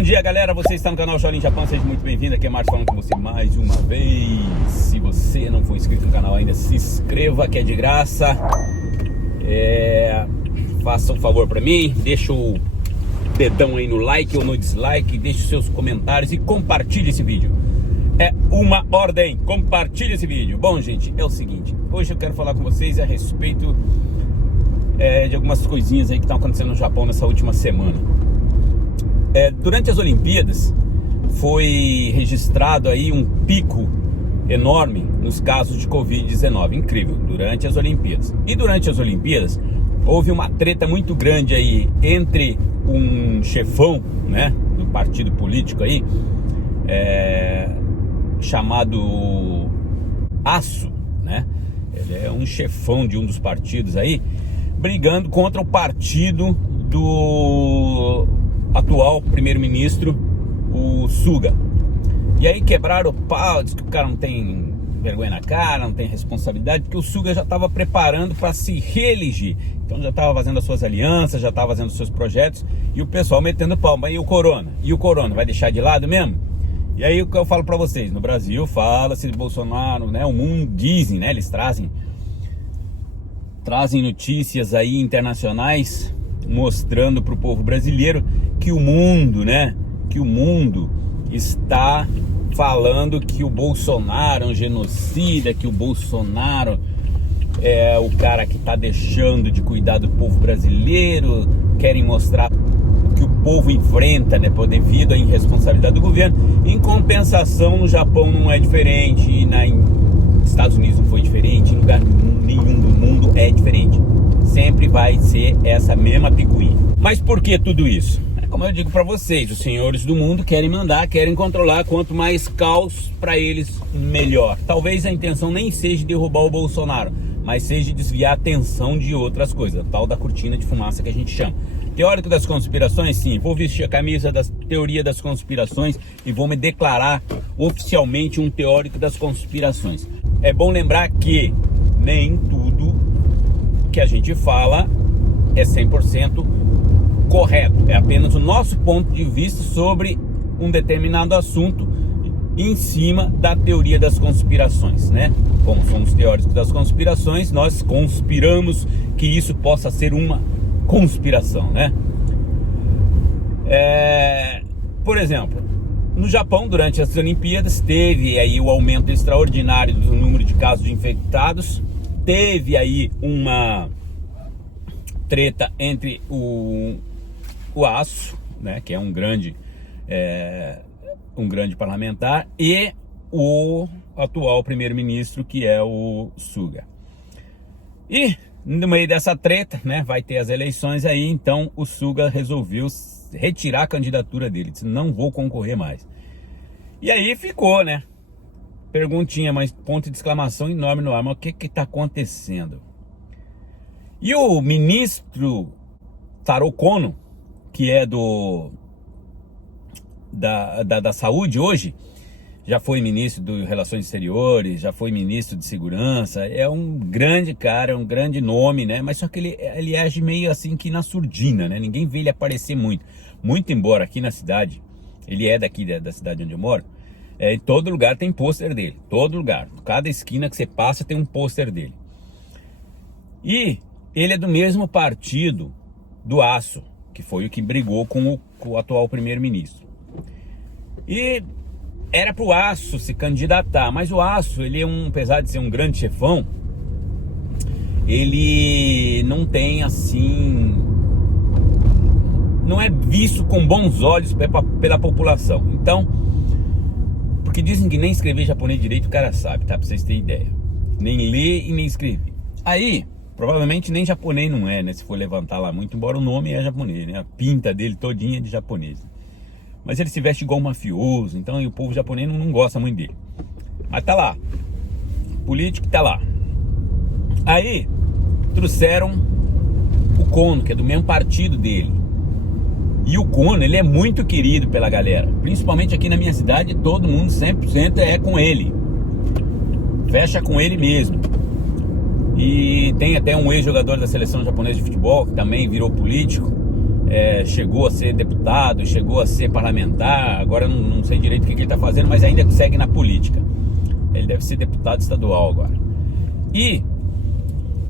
Bom dia, galera, você está no canal Shaolin Japão, seja muito bem-vindo. Aqui é Márcio falando com você mais uma vez. Se você não for inscrito no canal ainda, se inscreva, que é de graça. Faça um favor para mim, deixa o dedão aí no like ou no dislike, deixe seus comentários e compartilhe esse vídeo. É uma ordem, compartilhe esse vídeo. Bom, gente, é o seguinte, hoje eu quero falar com vocês a respeito de algumas coisinhas aí que estão acontecendo no Japão nessa última semana. Durante as Olimpíadas foi registrado aí um pico enorme nos casos de Covid-19, incrível, durante as Olimpíadas. E durante as Olimpíadas houve uma treta muito grande aí entre um chefão, né, do partido político aí, chamado Aço, né? Ele é um chefão de um dos partidos aí, brigando contra o partido do atual primeiro-ministro, o Suga. E aí quebraram o pau, diz que o cara não tem vergonha na cara, não tem responsabilidade, porque o Suga já estava preparando para se reeleger. Então já estava fazendo as suas alianças, já estava fazendo os seus projetos, e o pessoal metendo pau. Mas e o Corona? E o Corona vai deixar de lado mesmo? E aí o que eu falo para vocês, no Brasil fala-se de Bolsonaro, né? O mundo dizem, né? Eles trazem notícias aí internacionais mostrando para o povo brasileiro que o mundo, né? Que o mundo está falando que o Bolsonaro é um genocida, que o Bolsonaro é o cara que está deixando de cuidar do povo brasileiro, querem mostrar o que o povo enfrenta, né, devido à irresponsabilidade do governo. Em compensação, no Japão não é diferente, e nos Estados Unidos não foi diferente, em lugar nenhum do mundo é diferente. Sempre vai ser essa mesma picuinha. Mas por que tudo isso? Como eu digo para vocês, os senhores do mundo querem mandar, querem controlar. Quanto mais caos para eles, melhor. Talvez a intenção nem seja derrubar o Bolsonaro, mas seja desviar a atenção de outras coisas, tal da cortina de fumaça que a gente chama. Teórico das conspirações, sim, vou vestir a camisa da teoria das conspirações e vou me declarar oficialmente um teórico das conspirações. É bom lembrar que nem tudo que a gente fala é 100% correto, é apenas o nosso ponto de vista sobre um determinado assunto em cima da teoria das conspirações, né? Como somos teóricos das conspirações, nós conspiramos que isso possa ser uma conspiração, né? Por exemplo, no Japão, durante as Olimpíadas, teve aí o aumento extraordinário do número de casos de infectados, teve aí uma treta entre o Aço, né, que é um grande parlamentar, e o atual primeiro-ministro, que é o Suga. E no meio dessa treta, né, vai ter as eleições aí, então o Suga resolveu retirar a candidatura dele, disse: não vou concorrer mais. E aí ficou, né, perguntinha, mas ponto de exclamação enorme no ar, mas o que está acontecendo? E o ministro Taro Kono, que é da saúde hoje, já foi ministro de Relações Exteriores, já foi ministro de Segurança, é um grande cara, um grande nome, né? Mas só que ele age meio assim que na surdina, né? Ninguém vê ele aparecer muito embora aqui na cidade, ele é daqui da cidade onde eu moro, em todo lugar tem pôster dele, todo lugar, cada esquina que você passa tem um pôster dele. E ele é do mesmo partido do Aço, que foi o que brigou com o atual primeiro-ministro. E era pro Aço se candidatar, mas o Aço, ele apesar de ser um grande chefão, ele não tem assim, não é visto com bons olhos pela população. Então, porque dizem que nem escrever japonês direito o cara sabe, tá? Pra vocês terem ideia. Nem ler e nem escrever. Aí, provavelmente nem japonês não é, né? Se for levantar lá muito, embora o nome é japonês, né? A pinta dele todinha é de japonês. Mas ele se veste igual um mafioso, então o povo japonês não gosta muito dele. Mas tá lá. O político tá lá. Aí, trouxeram o Kono, que é do mesmo partido dele. E o Kono, ele é muito querido pela galera. Principalmente aqui na minha cidade, todo mundo 100% é com ele. Fecha com ele mesmo. E tem até um ex-jogador da seleção japonesa de futebol, que também virou político. chegou a ser deputado, chegou a ser parlamentar, agora não sei direito o que ele está fazendo, mas ainda segue na política. Ele deve ser deputado estadual agora. E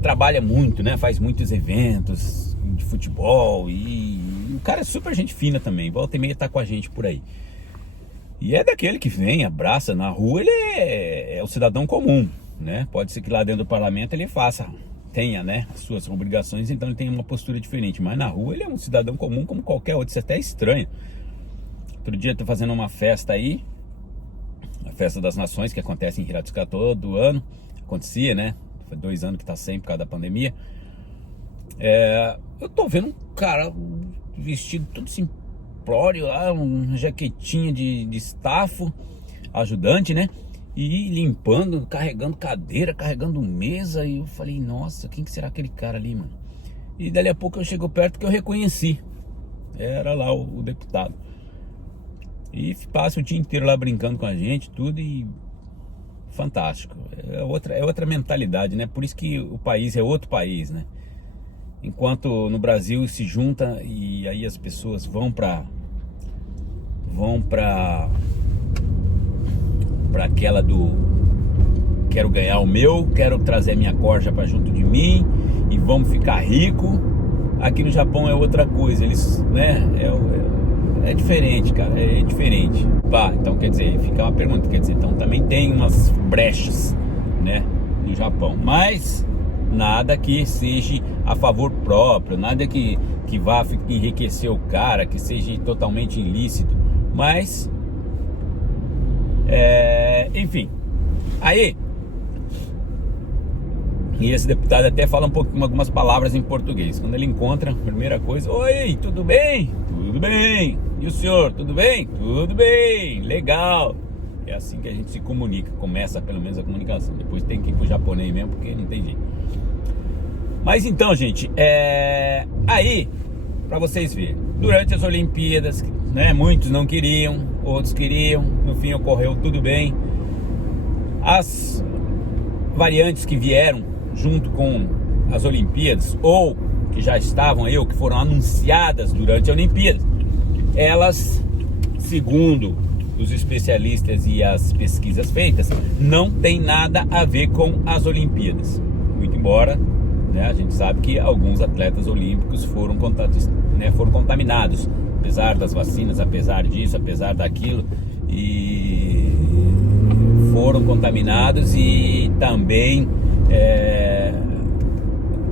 trabalha muito, né? Faz muitos eventos de futebol e o cara é super gente fina também. Volta e meia tá com a gente por aí. E é daquele que vem, abraça na rua, ele é um cidadão comum, né? Pode ser que lá dentro do parlamento ele tenha, né, as suas obrigações, então ele tem uma postura diferente. Mas na rua ele é um cidadão comum como qualquer outro, isso até é estranho. Outro dia eu tô fazendo uma festa aí, a Festa das Nações, que acontece em Hiratuska todo ano. Acontecia, né? Foi 2 anos que tá sem por causa da pandemia. Eu tô vendo um cara vestido tudo simplório lá, uma jaquetinha de estafo, ajudante, né? E limpando, carregando cadeira, carregando mesa. E eu falei, nossa, quem que será aquele cara ali, mano? E dali a pouco eu chego perto que eu reconheci. Era lá o deputado. E passa o dia inteiro lá brincando com a gente, tudo, e fantástico. É outra mentalidade, né? Por isso que o país é outro país, né? Enquanto no Brasil se junta e aí as pessoas vão pra aquela do quero ganhar o meu, quero trazer a minha corja pra junto de mim e vamos ficar rico. Aqui no Japão é outra coisa, eles, né, é diferente, cara, é diferente. Então quer dizer, fica uma pergunta, quer dizer, então também tem umas brechas, né, no Japão, mas nada que seja a favor próprio, nada que vá enriquecer o cara, que seja totalmente ilícito, mas enfim, aí, e esse deputado até fala um pouco, algumas palavras em português. Quando ele encontra, primeira coisa, oi, tudo bem? Tudo bem. E o senhor, tudo bem? Tudo bem, legal. É assim que a gente se comunica, começa pelo menos a comunicação. Depois tem que ir pro japonês mesmo, porque não tem jeito. Mas então, gente, aí, pra vocês verem, durante as Olimpíadas, né, muitos não queriam, outros queriam, no fim ocorreu tudo bem. As variantes que vieram junto com as Olimpíadas, ou que já estavam aí, ou que foram anunciadas durante a Olimpíada, elas, segundo os especialistas e as pesquisas feitas, não tem nada a ver com as Olimpíadas. Muito embora, né, a gente sabe que alguns atletas olímpicos foram contaminados, apesar das vacinas, apesar disso, apesar daquilo, e foram contaminados e também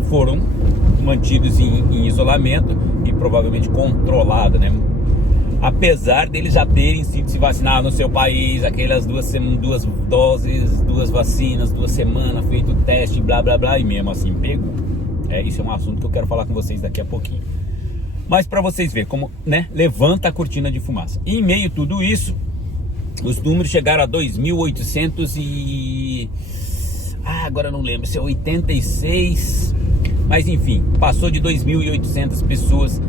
foram mantidos em isolamento e provavelmente controlado, né? Apesar deles já terem sido se vacinar no seu país, aquelas 2 doses, 2 vacinas, 2 semanas, feito o teste, blá blá blá, e mesmo assim pegou. Isso é um assunto que eu quero falar com vocês daqui a pouquinho. Mas para vocês verem como, né, levanta a cortina de fumaça. E em meio a tudo isso, os números chegaram a 2.800 e... agora eu não lembro se é 86, mas enfim, passou de 2.800 pessoas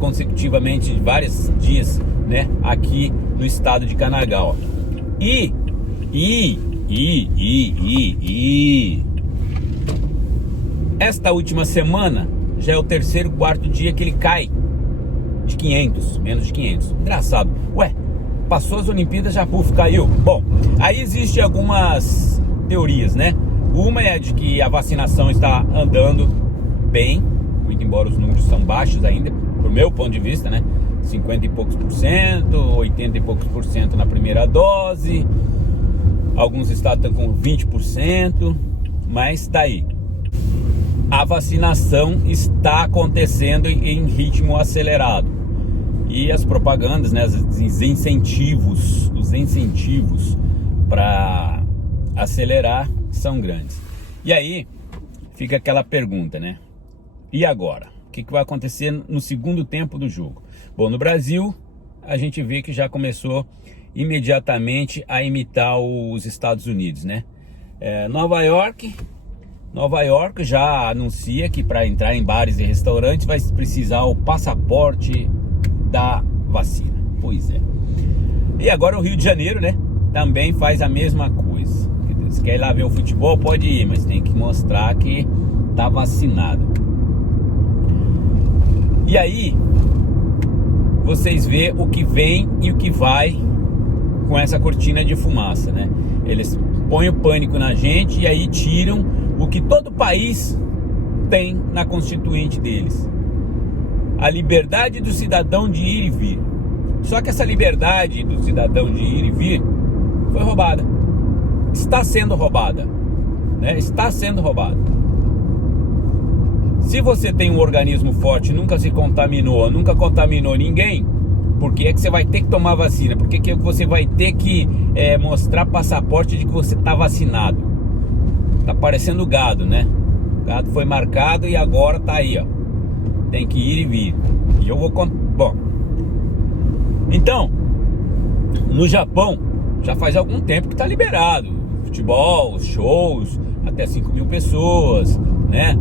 consecutivamente, vários dias, né, aqui no estado de Kanagawa. E esta última semana já é o 3º, 4º dia que ele cai de 500, menos de 500. Engraçado, passou as Olimpíadas, já caiu. Bom, aí existem algumas teorias, né? Uma é de que a vacinação está andando bem, muito embora os números são baixos ainda, pro meu ponto de vista, né? 50 e poucos por cento, 80 e poucos por cento na primeira dose, alguns estados estão com 20%, mas tá aí. A vacinação está acontecendo em ritmo acelerado. E as propagandas, né, os incentivos para acelerar são grandes. E aí fica aquela pergunta, né? E agora? O que vai acontecer no segundo tempo do jogo? Bom, no Brasil a gente vê que já começou imediatamente a imitar os Estados Unidos, né? Nova York já anuncia que para entrar em bares e restaurantes vai precisar o passaporte da vacina. Pois é. E agora o Rio de Janeiro, né, também faz a mesma coisa. Se quer ir lá ver o futebol, pode ir, mas tem que mostrar que tá vacinado. E aí, vocês vê o que vem e o que vai com essa cortina de fumaça, né? Eles põem o pânico na gente e aí tiram o que todo país tem na constituinte deles: a liberdade do cidadão de ir e vir. Só que essa liberdade do cidadão de ir e vir foi roubada. Está sendo roubada, né? Está sendo roubada. Se você tem um organismo forte, nunca se contaminou, nunca contaminou ninguém, por que é que você vai ter que tomar vacina? Por que você vai ter que mostrar passaporte de que você está vacinado? Tá parecendo gado, né? O gado foi marcado e agora tá aí, ó. Tem que ir e vir. E eu vou... Bom, então, no Japão, já faz algum tempo que tá liberado. Futebol, shows, até 5.000 pessoas, né?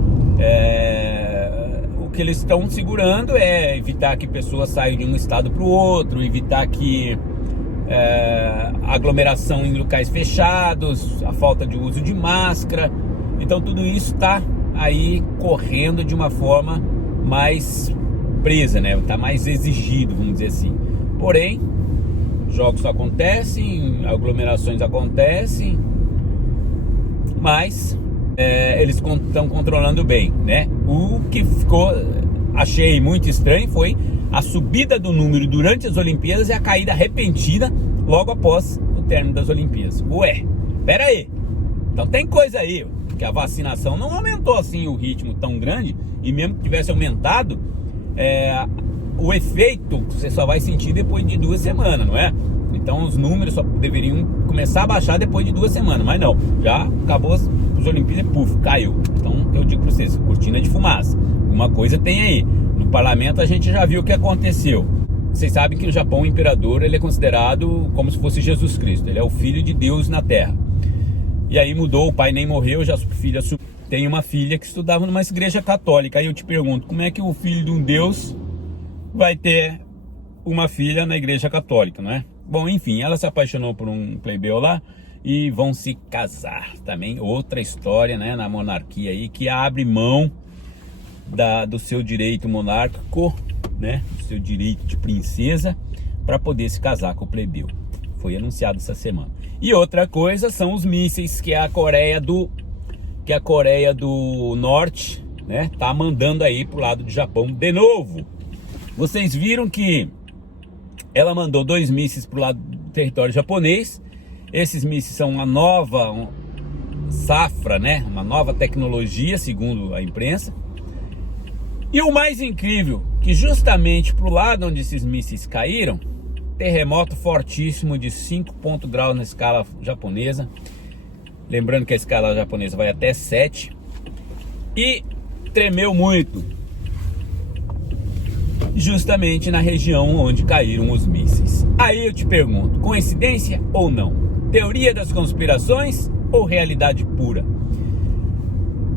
O que eles estão segurando é evitar que pessoas saiam de um estado para o outro, evitar que aglomeração em locais fechados, a falta de uso de máscara. Então tudo isso está aí correndo de uma forma mais presa, né? Está mais exigido, vamos dizer assim. Porém, jogos acontecem, aglomerações acontecem, mas eles estão controlando bem, né? O que achei muito estranho foi a subida do número durante as Olimpíadas e a caída repentina logo após o término das Olimpíadas. Ué, pera aí, então tem coisa aí, porque a vacinação não aumentou assim o ritmo tão grande, e mesmo que tivesse aumentado, o efeito você só vai sentir depois de 2 semanas, não é? Então os números só deveriam começar a baixar depois de 2 semanas, mas não, já acabou as Olimpíadas, puf, caiu. Então eu digo para vocês, cortina de fumaça, alguma coisa tem aí. No parlamento a gente já viu o que aconteceu. Vocês sabem que no Japão o imperador ele é considerado como se fosse Jesus Cristo, ele é o filho de Deus na terra. E aí mudou, o pai nem morreu, já filha tem uma filha que estudava numa igreja católica. Aí eu te pergunto, como é que o filho de um Deus vai ter uma filha na igreja católica, não é? Bom, enfim, ela se apaixonou por um plebeu lá e vão se casar. Também outra história, né, na monarquia aí, que abre mão do seu direito monárquico, né, do seu direito de princesa, para poder se casar com o plebeu. Foi anunciado essa semana. E outra coisa são os mísseis que a Coreia do Norte, né, tá mandando aí pro lado do Japão de novo. Vocês viram que ela mandou 2 mísseis pro lado do território japonês. Esses mísseis são uma nova safra, né? Uma nova tecnologia, segundo a imprensa. E o mais incrível, que justamente pro lado onde esses mísseis caíram, terremoto fortíssimo de 5 graus na escala japonesa. Lembrando que a escala japonesa vai até 7. E tremeu muito, justamente na região onde caíram os mísseis. Aí eu te pergunto, coincidência ou não? Teoria das conspirações ou realidade pura?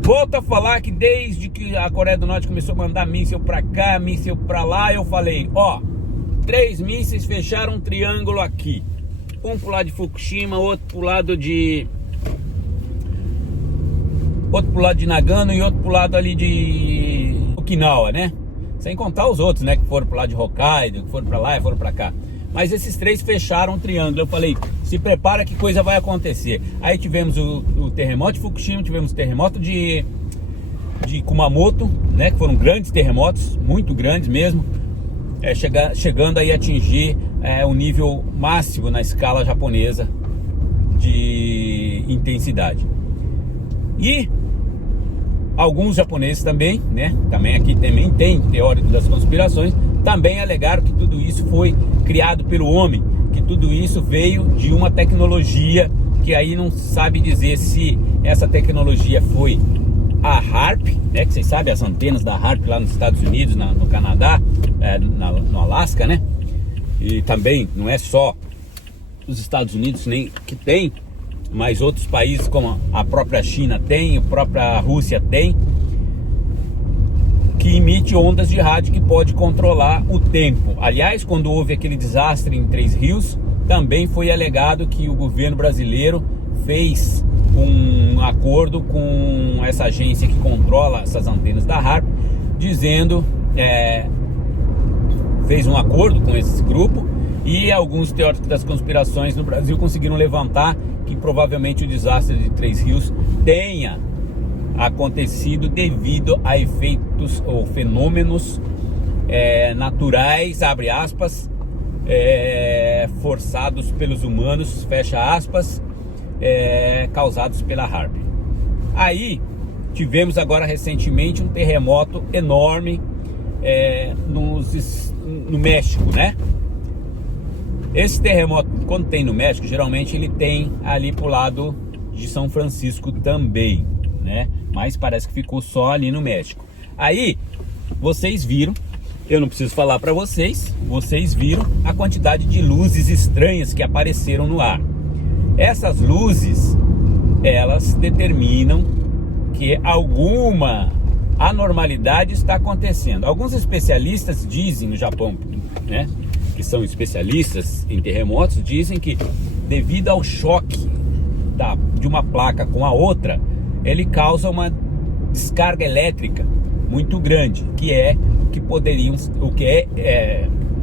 Volto a falar que desde que a Coreia do Norte começou a mandar míssil pra cá, míssil pra lá, eu falei, ó, 3 mísseis fecharam um triângulo aqui. Um pro lado de Fukushima, outro pro lado de Nagano e outro pro lado ali de Okinawa, né? Sem contar os outros, né, que foram pro lado de Hokkaido, que foram pra lá e foram pra cá. Mas esses 3 fecharam um triângulo. Eu falei, se prepara que coisa vai acontecer. Aí tivemos o terremoto de Fukushima, tivemos o terremoto de Kumamoto, né, que foram grandes terremotos, muito grandes mesmo, chegando aí a atingir o nível máximo na escala japonesa de intensidade. E alguns japoneses também, né? Também aqui também tem teóricos das conspirações, também alegaram que tudo isso foi criado pelo homem, que tudo isso veio de uma tecnologia que aí não sabe dizer se essa tecnologia foi a HAARP, né? Que vocês sabem, as antenas da HAARP lá nos Estados Unidos, no Canadá, no Alasca, né? E também não é só os Estados Unidos nem que tem, mas outros países como a própria China tem, a própria Rússia tem, que emite ondas de rádio que pode controlar o tempo. Aliás, quando houve aquele desastre em Três Rios, também foi alegado que o governo brasileiro fez um acordo com essa agência que controla essas antenas da HAARP, dizendo, fez um acordo com esse grupo, e alguns teóricos das conspirações no Brasil conseguiram levantar que provavelmente o desastre de Três Rios tenha acontecido devido a efeitos ou fenômenos naturais, abre aspas, forçados pelos humanos, fecha aspas, causados pela HAARP. Aí tivemos agora recentemente um terremoto enorme no México, né? Esse terremoto, quando tem no México, geralmente ele tem ali pro lado de São Francisco também, né? Mas parece que ficou só ali no México. Aí, vocês viram, eu não preciso falar para vocês, vocês viram a quantidade de luzes estranhas que apareceram no ar. Essas luzes, elas determinam que alguma anormalidade está acontecendo. Alguns especialistas dizem no Japão, né, que são especialistas em terremotos, dizem que devido ao choque de uma placa com a outra, ele causa uma descarga elétrica muito grande,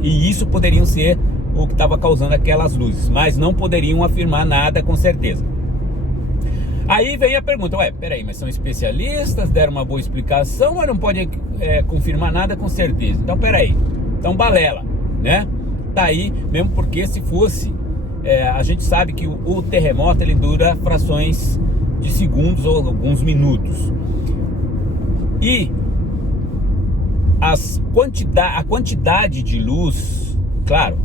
e isso poderiam ser o que estava causando aquelas luzes, mas não poderiam afirmar nada com certeza. Aí vem a pergunta, peraí, mas são especialistas, deram uma boa explicação, mas não pode confirmar nada com certeza. Então peraí, então balela, né? Tá aí, mesmo porque se fosse, a gente sabe que o terremoto ele dura frações de segundos ou alguns minutos. E a quantidade de luz, claro,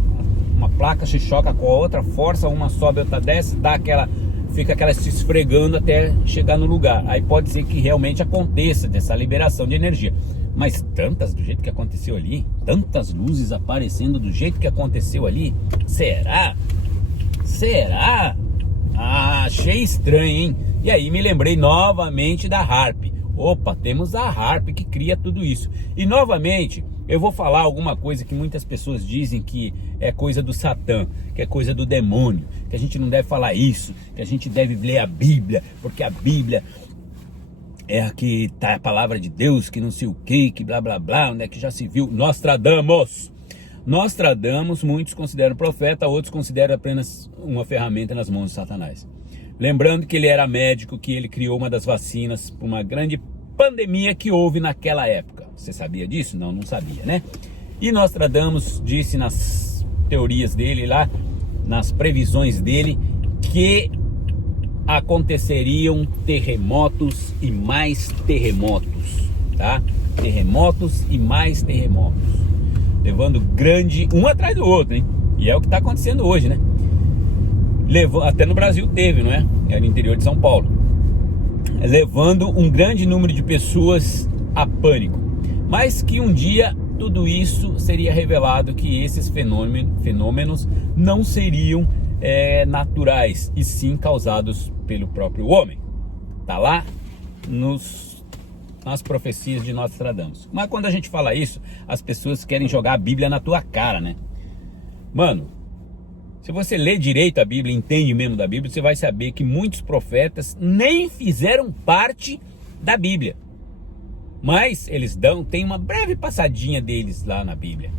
uma placa se choca com a outra, força, uma sobe, outra desce, fica aquela se esfregando até chegar no lugar. Aí pode ser que realmente aconteça dessa liberação de energia. Mas tantas do jeito que aconteceu ali, tantas luzes aparecendo do jeito que aconteceu ali, será? Achei estranho, hein? E aí me lembrei novamente da HAARP. Opa, temos a HAARP que cria tudo isso. E novamente eu vou falar alguma coisa que muitas pessoas dizem que é coisa do Satã, que é coisa do demônio, que a gente não deve falar isso, que a gente deve ler a Bíblia, porque a Bíblia é a que tá a palavra de Deus, que não sei o que blá blá blá, onde é que já se viu? Nostradamus, muitos consideram profeta, outros consideram apenas uma ferramenta nas mãos de Satanás. Lembrando que ele era médico, que ele criou uma das vacinas para uma grande pandemia que houve naquela época. Você sabia disso? Não, não sabia, né? E Nostradamus disse nas teorias dele lá, nas previsões dele, que aconteceriam terremotos e mais terremotos, tá? Terremotos e mais terremotos, levando grande, um atrás do outro, hein? E é o que está acontecendo hoje, né? Até no Brasil teve, não é? É no interior de São Paulo, levando um grande número de pessoas a pânico. Mas que um dia tudo isso seria revelado, que esses fenômenos não seriam naturais, e sim causados pelo próprio homem. Tá lá nas profecias de Nostradamus. Mas quando a gente fala isso, as pessoas querem jogar a Bíblia na tua cara, né? Mano, se você lê direito a Bíblia, entende mesmo da Bíblia, você vai saber que muitos profetas nem fizeram parte da Bíblia. Mas eles tem uma breve passadinha deles lá na Bíblia.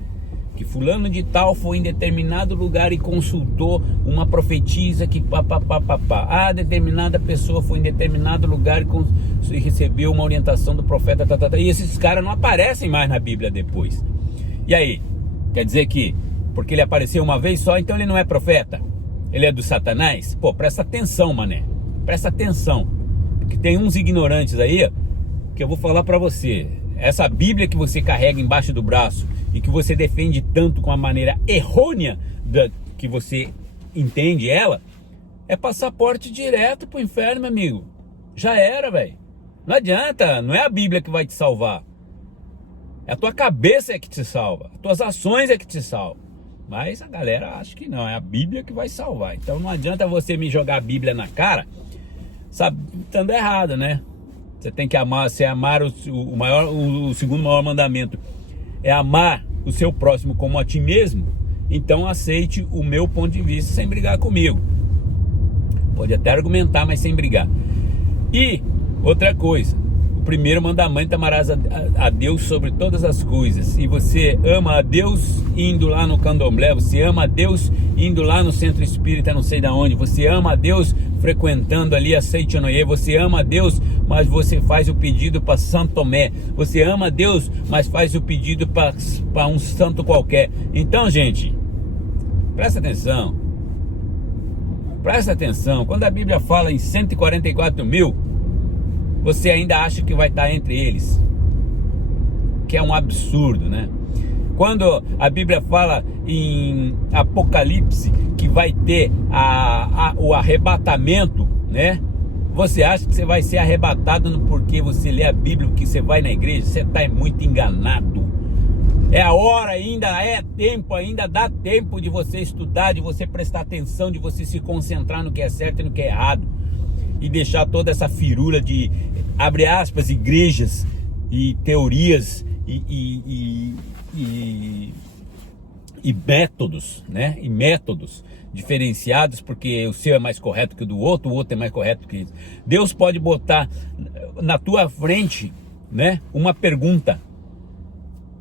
Que fulano de tal foi em determinado lugar e consultou uma profetisa que determinada pessoa foi em determinado lugar e recebeu uma orientação do profeta, e esses caras não aparecem mais na Bíblia depois. E aí? Quer dizer que porque ele apareceu uma vez só, então ele não é profeta? Ele é do Satanás? Pô, presta atenção, mané. Presta atenção. Porque tem uns ignorantes aí, ó, que eu vou falar pra você. Essa Bíblia que você carrega embaixo do braço e que você defende tanto com a maneira errônea que você entende ela, é passaporte direto pro inferno, meu amigo. Já era, velho. Não adianta, não é a Bíblia que vai te salvar. É a tua cabeça que te salva. As tuas ações é que te salvam. Mas a galera acha que não, é a Bíblia que vai salvar. Então não adianta você me jogar a Bíblia na cara, sabe, estando errado, né? Você tem que amar, o segundo maior mandamento é amar o seu próximo como a ti mesmo. Então aceite o meu ponto de vista sem brigar comigo. Pode até argumentar, mas sem brigar. E outra coisa, o primeiro mandamento: amarás a Deus sobre todas as coisas. E você ama a Deus indo lá no candomblé, você ama a Deus indo lá no centro espírita, não sei da onde, você ama a Deus frequentando ali a Seitonoye, você ama a Deus, mas você faz o pedido para Santo Tomé, você ama a Deus, mas faz o pedido para um santo qualquer. Então, gente, presta atenção, quando a Bíblia fala em 144 mil, você ainda acha que vai estar entre eles, que é um absurdo, né? Quando a Bíblia fala em Apocalipse que vai ter o arrebatamento, né? Você acha que você vai ser arrebatado porque você lê a Bíblia, porque você vai na igreja? Você está muito enganado. É a hora ainda, é tempo ainda, dá tempo de você estudar, de você prestar atenção, de você se concentrar no que é certo e no que é errado. E deixar toda essa firula de, abre aspas, igrejas e teorias e métodos, né? E métodos diferenciados, porque o seu é mais correto que o outro é mais correto que isso. Deus pode botar na tua frente, né, uma pergunta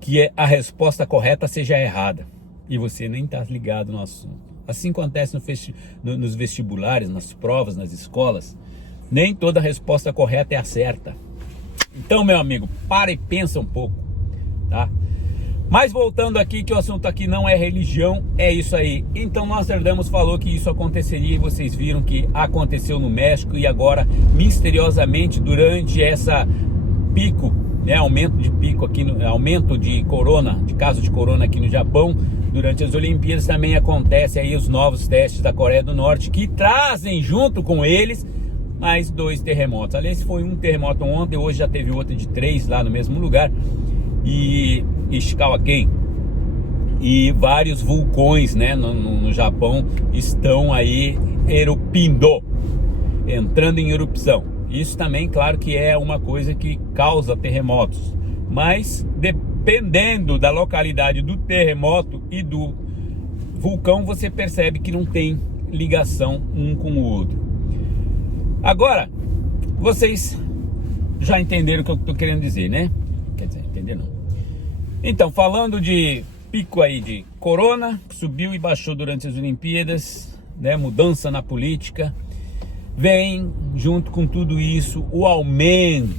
que a resposta correta seja errada, e você nem está ligado no assunto. Assim acontece nos vestibulares, nas provas, nas escolas. Nem toda resposta correta é a certa. Então, meu amigo, para e pensa um pouco, tá? Mas voltando aqui, que o assunto aqui não é religião, é isso aí. Então Nostradamus falou que isso aconteceria, e vocês viram que aconteceu no México, e agora, misteriosamente, durante essa pico, né, aumento de pico aqui, aumento de casos de corona aqui no Japão, durante as Olimpíadas, também acontece aí os novos testes da Coreia do Norte, que trazem junto com eles mais 2 terremotos. Aliás, foi um terremoto ontem, hoje já teve outro de 3 lá no mesmo lugar, e Ishikawa-ken, e vários vulcões, né, no Japão estão aí entrando em erupção. Isso também, claro, que é uma coisa que causa terremotos, mas dependendo da localidade do terremoto e do vulcão, você percebe que não tem ligação um com o outro. Agora, vocês já entenderam o que eu estou querendo dizer, né? Quer dizer, entenderam? Então, falando de pico aí de corona, subiu e baixou durante as Olimpíadas, né? Mudança na política. Vem junto com tudo isso o aumento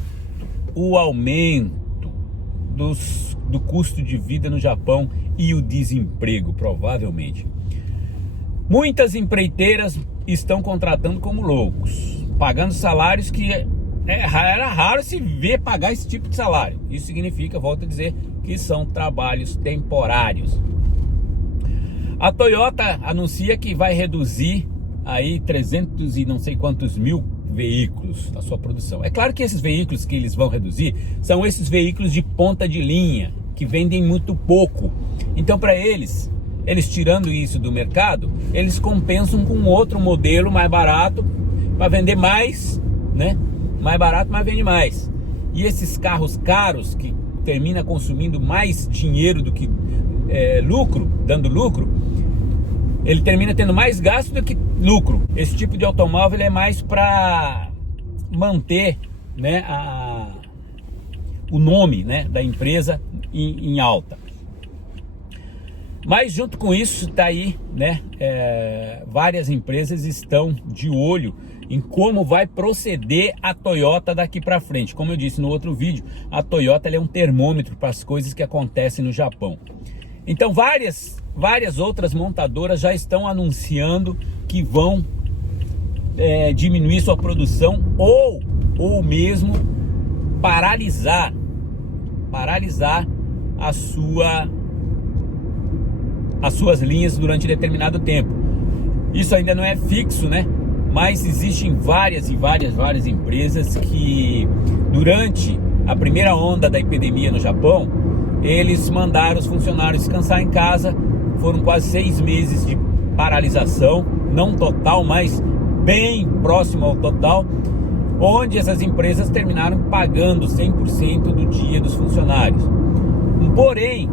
do custo de vida no Japão e o desemprego, provavelmente. Muitas empreiteiras estão contratando como loucos, pagando salários que era raro se ver pagar esse tipo de salário. Isso significa, volto a dizer, que são trabalhos temporários. A Toyota anuncia que vai reduzir aí 300 e não sei quantos mil veículos na sua produção. É claro que esses veículos que eles vão reduzir são esses veículos de ponta de linha, que vendem muito pouco. Então, para eles tirando isso do mercado, eles compensam com outro modelo mais barato para vender mais, né? Mais barato, mas vende mais. E esses carros caros que termina consumindo mais dinheiro do que dando lucro, ele termina tendo mais gasto do que lucro. Esse tipo de automóvel é mais para manter, né, o nome, né, da empresa em alta. Mas junto com isso está aí, né, várias empresas estão de olho em como vai proceder a Toyota daqui para frente. Como eu disse no outro vídeo, a Toyota ela é um termômetro para as coisas que acontecem no Japão. Então várias outras montadoras já estão anunciando que vão diminuir sua produção ou mesmo paralisar as suas linhas durante determinado tempo. Isso ainda não é fixo, né? Mas existem várias empresas que durante a primeira onda da epidemia no Japão, eles mandaram os funcionários descansar em casa. Foram quase 6 meses de paralisação, não total, mas bem próximo ao total, onde essas empresas terminaram pagando 100% do dia dos funcionários. Porém,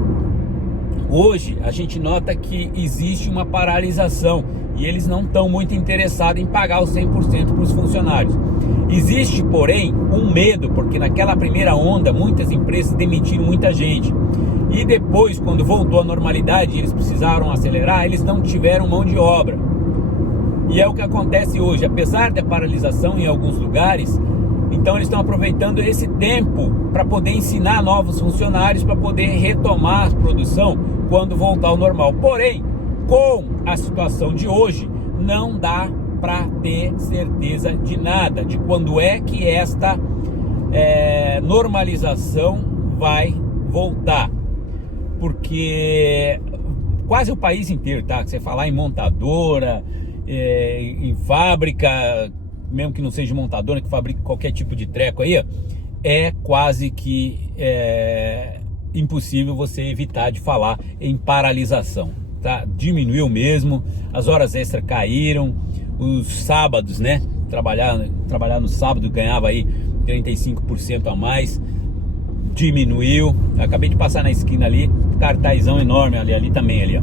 hoje a gente nota que existe uma paralisação e eles não estão muito interessados em pagar os 100% para os funcionários. Existe, porém, um medo, porque naquela primeira onda muitas empresas demitiram muita gente. E depois, quando voltou à normalidade e eles precisaram acelerar, eles não tiveram mão de obra. E é o que acontece hoje, apesar da paralisação em alguns lugares, então eles estão aproveitando esse tempo para poder ensinar novos funcionários, para poder retomar a produção quando voltar ao normal. Porém, com a situação de hoje, não dá para ter certeza de nada, de quando é que esta normalização vai voltar. Porque quase o país inteiro, tá? Você falar em montadora, em fábrica, mesmo que não seja montadora, que fabrique qualquer tipo de treco aí, é quase que impossível você evitar de falar em paralisação, tá? Diminuiu mesmo, as horas extras caíram, os sábados, né? Trabalhar no sábado ganhava aí 35% a mais, diminuiu. Acabei de passar na esquina ali, cartazão enorme ali também ali, ó,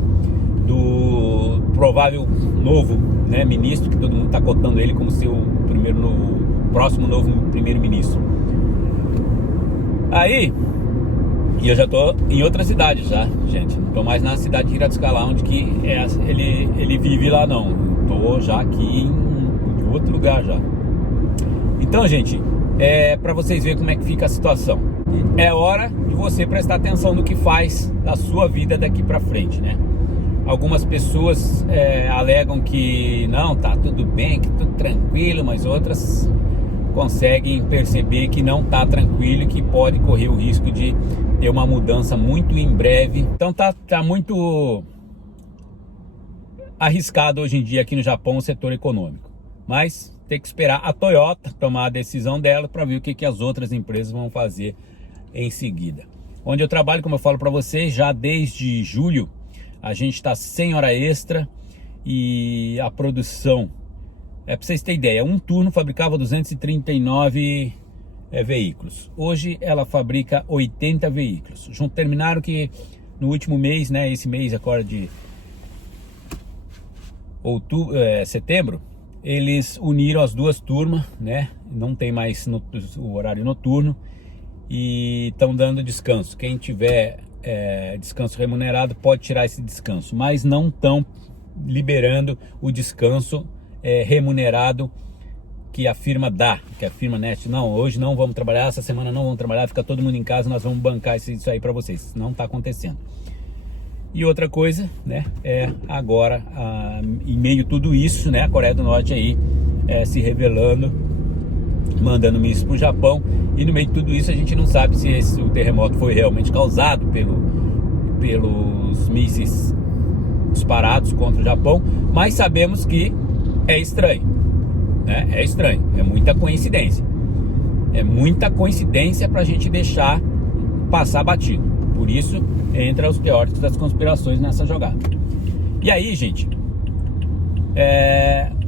do provável novo, né, ministro, que todo mundo tá cotando ele como seu próximo novo primeiro-ministro. Aí, e eu já tô em outra cidade já, gente, não tô mais na cidade de Piracicaba, onde que ele vive lá não, tô já aqui em outro lugar já. Então, gente, para vocês verem como é que fica a situação, é hora de você prestar atenção no que faz da sua vida daqui para frente, né? Algumas pessoas alegam que não, tá tudo bem, que tudo tranquilo, mas outras conseguem perceber que não tá tranquilo e que pode correr o risco de ter uma mudança muito em breve. Então tá muito arriscado hoje em dia aqui no Japão o setor econômico. Mas tem que esperar a Toyota tomar a decisão dela para ver o que as outras empresas vão fazer em seguida. Onde eu trabalho, como eu falo para vocês, já desde julho, a gente está sem hora extra e a produção, para vocês terem ideia, um turno fabricava 239 veículos. Hoje ela fabrica 80 veículos. Terminaram que no último mês, né, esse mês agora de setembro, eles uniram as duas turmas, né? Não tem mais o horário noturno e estão dando descanso. Quem tiver descanso remunerado pode tirar esse descanso, mas não estão liberando o descanso remunerado que a firma dá, que a firma Nest, não, hoje não vamos trabalhar, essa semana não vamos trabalhar, fica todo mundo em casa, nós vamos bancar isso aí para vocês. Não está acontecendo. E outra coisa, né, agora, em meio a tudo isso, né, a Coreia do Norte aí se revelando, mandando mísseis para o Japão, e no meio de tudo isso a gente não sabe se o terremoto foi realmente causado pelos mísseis disparados contra o Japão, mas sabemos que é estranho, né, é estranho, é muita coincidência para a gente deixar passar batido. Por isso, entra os teóricos das conspirações nessa jogada. E aí, gente,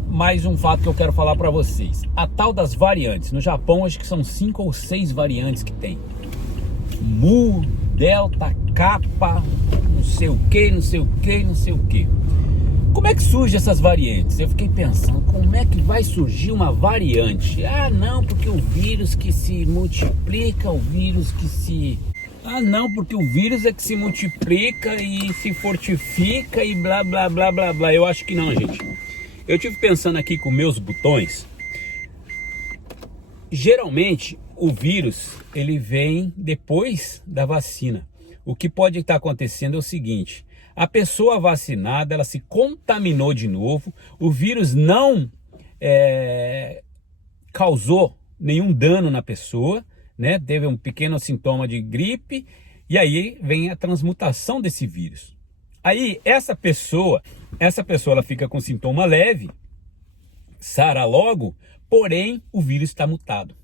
mais um fato que eu quero falar para vocês. A tal das variantes. No Japão, acho que são 5 ou 6 variantes que tem. Mu, Delta, Kappa, não sei o que, não sei o que, não sei o que. Como é que surgem essas variantes? Eu fiquei pensando, como é que vai surgir uma variante? Ah, não, porque o vírus que se multiplica, o vírus que se... Ah, não, porque o vírus é que se multiplica e se fortifica e blá, blá, blá, blá, blá. Eu acho que não, gente. Eu tive pensando aqui com meus botões. Geralmente, o vírus, ele vem depois da vacina. O que pode estar acontecendo é o seguinte. A pessoa vacinada, ela se contaminou de novo. O vírus não causou nenhum dano na pessoa, né? Teve um pequeno sintoma de gripe e aí vem a transmutação desse vírus. Aí essa pessoa ela fica com sintoma leve, sara logo, porém o vírus está mutado.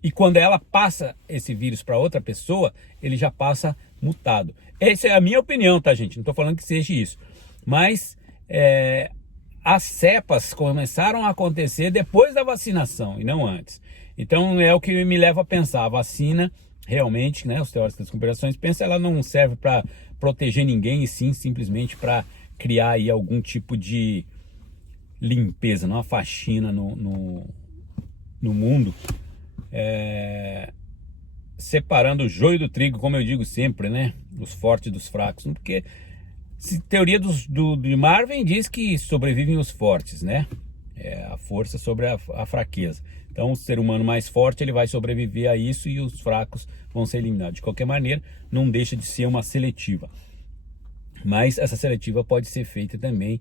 E quando ela passa esse vírus para outra pessoa, ele já passa mutado. Essa é a minha opinião, tá, gente? Não estou falando que seja isso, mas as cepas começaram a acontecer depois da vacinação e não antes. Então é o que me leva a pensar, a vacina realmente, né, os teóricos das conspirações pensam, ela não serve para proteger ninguém e sim simplesmente para criar aí algum tipo de limpeza, uma faxina no mundo, separando o joio do trigo, como eu digo sempre, né? Os fortes dos fracos, porque teoria de Marvin diz que sobrevivem os fortes, né? A força sobre a fraqueza. Então o ser humano mais forte ele vai sobreviver a isso e os fracos vão ser eliminados. De qualquer maneira, não deixa de ser uma seletiva. Mas essa seletiva pode ser feita também,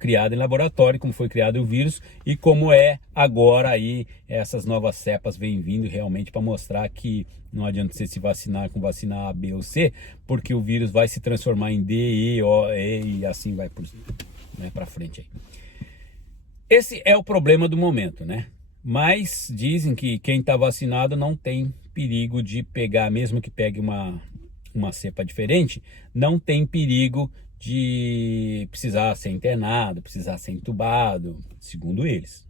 criada em laboratório, como foi criado o vírus e como é agora aí essas novas cepas vêm vindo realmente para mostrar que não adianta você se vacinar com vacina A, B ou C, porque o vírus vai se transformar em D, E, O, E e assim vai para frente aí. Esse é o problema do momento, né? Mas dizem que quem está vacinado não tem perigo de pegar, mesmo que pegue uma cepa diferente, não tem perigo de precisar ser internado, precisar ser entubado, segundo eles.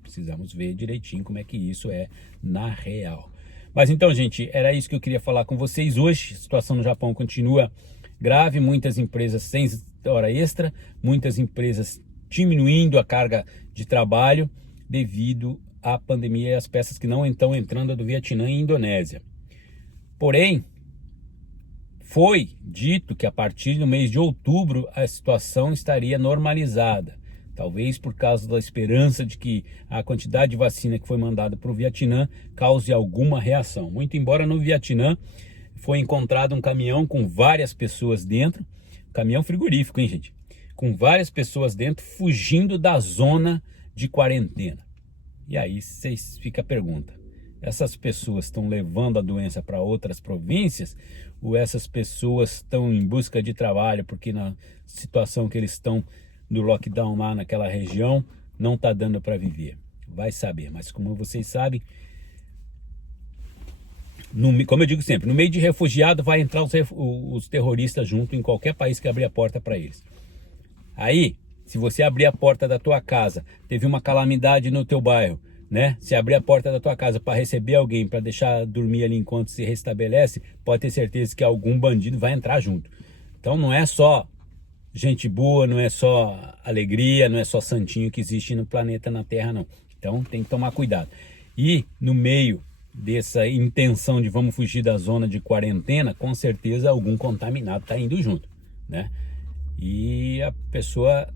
Precisamos ver direitinho como é que isso é na real. Mas então, gente, era isso que eu queria falar com vocês hoje. A situação no Japão continua grave, muitas empresas sem hora extra, muitas empresas diminuindo a carga de trabalho devido à pandemia e às peças que não estão entrando do Vietnã e Indonésia. Porém, foi dito que a partir do mês de outubro a situação estaria normalizada. Talvez por causa da esperança de que a quantidade de vacina que foi mandada para o Vietnã cause alguma reação. Muito embora no Vietnã foi encontrado um caminhão com várias pessoas dentro, caminhão frigorífico, hein, gente? Com várias pessoas dentro fugindo da zona de quarentena. E aí fica a pergunta. Essas pessoas estão levando a doença para outras províncias ou essas pessoas estão em busca de trabalho porque na situação que eles estão do lockdown lá naquela região não está dando para viver? Vai saber, mas como vocês sabem, como eu digo sempre, no meio de refugiado vai entrar os terroristas junto em qualquer país que abrir a porta para eles. Aí, se você abrir a porta da tua casa, teve uma calamidade no teu bairro, né? Se abrir a porta da tua casa para receber alguém, para deixar dormir ali enquanto se restabelece, pode ter certeza que algum bandido vai entrar junto. Então não é só gente boa, não é só alegria, não é só santinho que existe no planeta, na Terra, não. Então tem que tomar cuidado. E no meio dessa intenção de vamos fugir da zona de quarentena, com certeza algum contaminado está indo junto, né? E a pessoa,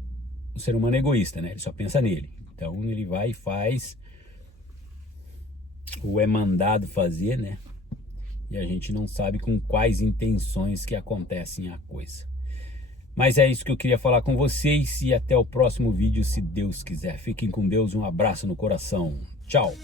o ser humano é egoísta, né? Ele só pensa nele. Então ele vai e faz ou é mandado fazer, né? E a gente não sabe com quais intenções que acontecem a coisa. Mas é isso que eu queria falar com vocês e até o próximo vídeo, se Deus quiser. Fiquem com Deus, um abraço no coração. Tchau!